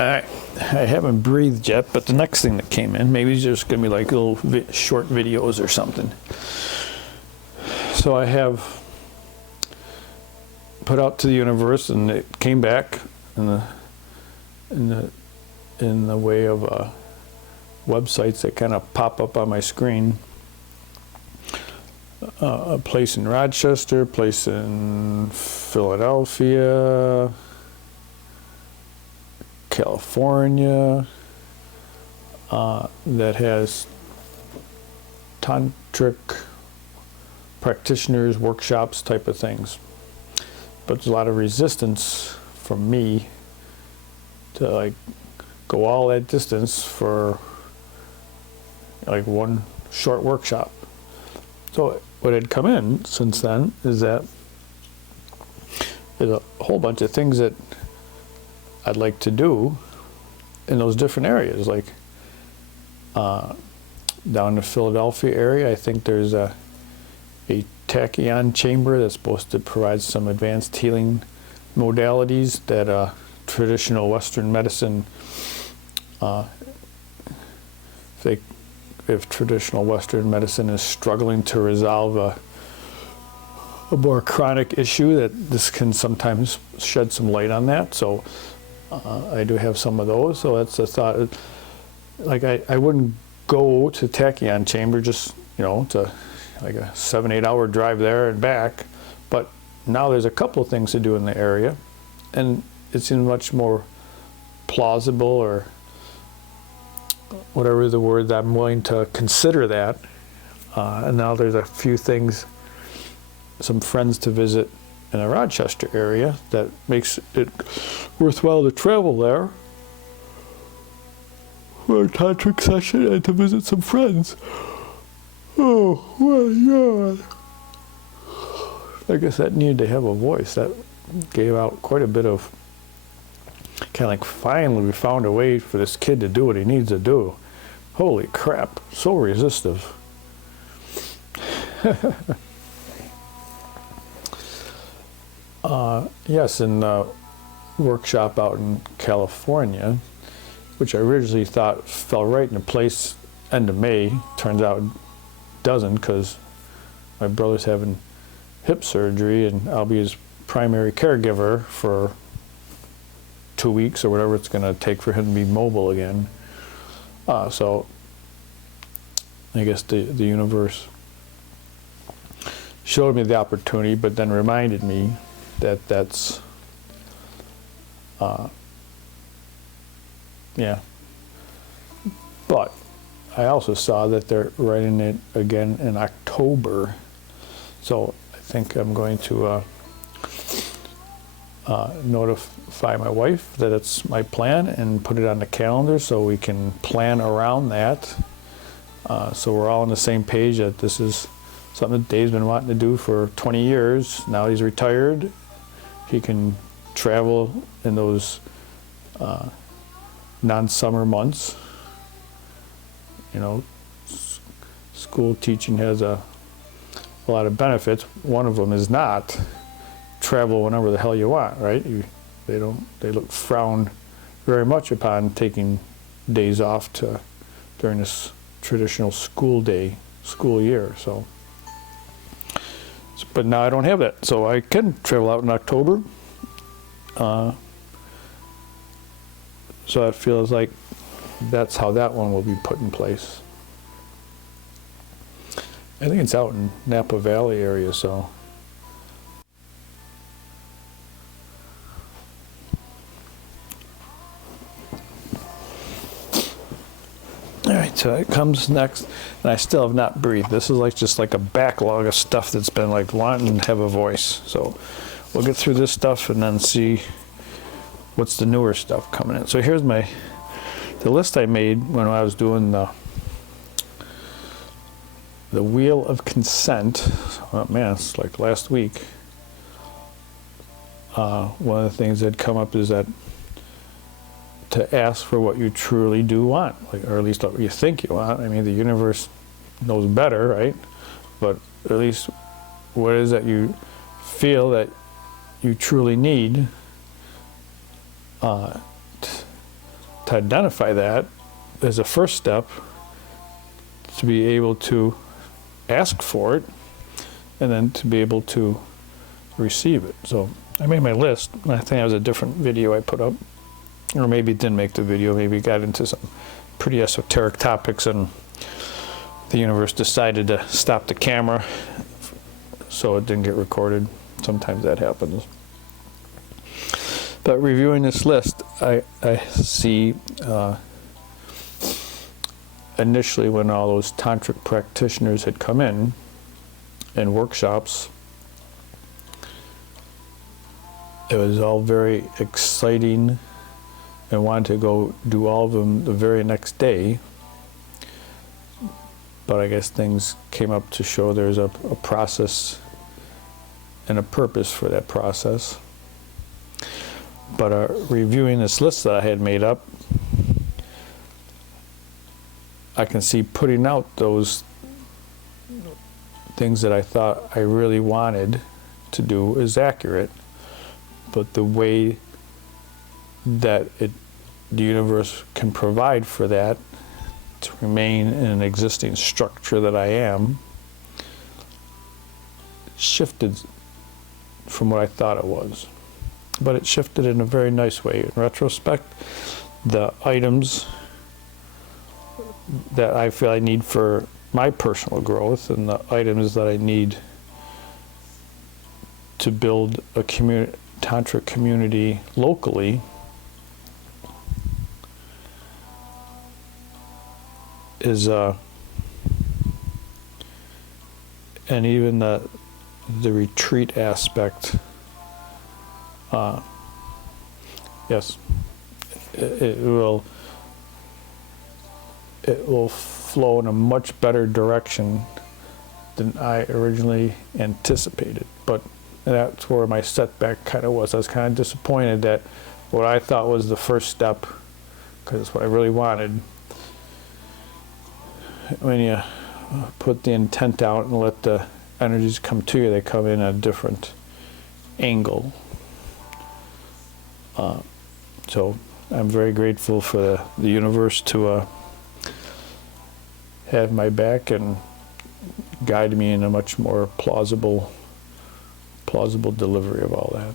Alright, I haven't breathed yet, but the next thing that came in, maybe it's just going to be like little short videos or something. So I have put out to the universe, and it came back in the way of websites that kind of pop up on my screen. A place in Rochester, a place in Philadelphia, California, that has tantric practitioners, workshops type of things. But there's a lot of resistance from me to like go all that distance for like one short workshop. So what had come in since then is that there's a whole bunch of things that I'd like to do in those different areas, like down in the Philadelphia area. I think there's a tachyon chamber that's supposed to provide some advanced healing modalities that traditional Western medicine, if traditional Western medicine is struggling to resolve a more chronic issue, that this can sometimes shed some light on that. So I do have some of those. So that's a thought. Like I wouldn't go to tachyon chamber just, to like a 7-8 hour drive there and back. But now there's a couple of things to do in the area, and it seems much more plausible, or whatever the word, that I'm willing to consider that. And now there's a few things, some friends to visit in the Rochester area that makes it worthwhile to travel there for a tantric session and to visit some friends. Oh my God. I guess that needed to have a voice. That gave out quite a bit of kind of like, finally we found a way for this kid to do what he needs to do. Holy crap, so resistive. Yes, in the workshop out in California, which I originally thought fell right into place end of May, turns out it doesn't, because my brother's having hip surgery and I'll be his primary caregiver for 2 weeks or whatever it's going to take for him to be mobile again. So I guess the universe showed me the opportunity, but then reminded me that that's yeah. But I also saw that they're writing it again in October, so I think I'm going to notify my wife that it's my plan and put it on the calendar so we can plan around that. So we're all on the same page that this is something that Dave's been wanting to do for 20 years. Now he's retired. He can travel in those non-summer months. School teaching has a lot of benefits. One of them is not travel whenever the hell you want, right? They look frown very much upon taking days off during this traditional school year. So, but now I don't have that, so I can travel out in October. So it feels like that's how that one will be put in place. I think it's out in Napa Valley area, so. All right, so it comes next, and I still have not breathed. This is just like a backlog of stuff that's been like wanting to have a voice. So we'll get through this stuff and then see what's the newer stuff coming in. So here's the list I made when I was doing the Wheel of Consent. Oh man, it's like last week. One of the things that come up is that to ask for what you truly do want, or at least what you think you want. I mean, the universe knows better, right? But at least what is that you feel that you truly need, to identify that as a first step, to be able to ask for it, and then to be able to receive it. So I made my list. I think that was a different video I put up, or maybe didn't make the video, maybe got into some pretty esoteric topics and the universe decided to stop the camera so it didn't get recorded. Sometimes that happens. But reviewing this list, I see initially when all those tantric practitioners had come in workshops, it was all very exciting and wanted to go do all of them the very next day. But I guess things came up to show there's a process and a purpose for that process. But reviewing this list that I had made up, I can see putting out those things that I thought I really wanted to do is accurate, but the way that the universe can provide for that to remain in an existing structure that I am shifted from what I thought it was. But it shifted in a very nice way. In retrospect, the items that I feel I need for my personal growth and the items that I need to build a tantric community locally is and even the retreat aspect, yes, it will flow in a much better direction than I originally anticipated. But that's where my setback kind of was. I was kind of disappointed that what I thought was the first step, because it's what I really wanted, when you put the intent out and let the energies come to you, they come in at a different angle. So I'm very grateful for the universe to have my back and guide me in a much more plausible delivery of all that.